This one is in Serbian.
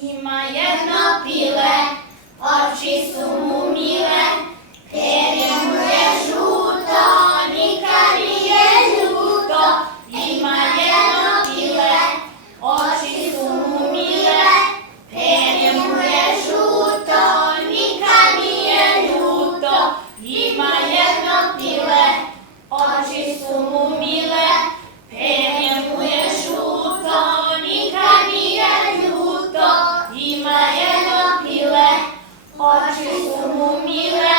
Ima jedno pile, oči su mu mile, perje mu je žuto, nikad nije ljuto. Ima jedno pile, oči su mu mile, perje mu je žuto, nikad nije ljuto. Ima jedno pile, oči su mu mile, perje mu je žuto, nikad nije ljuto. Ima jedno pile, oči su mu mile,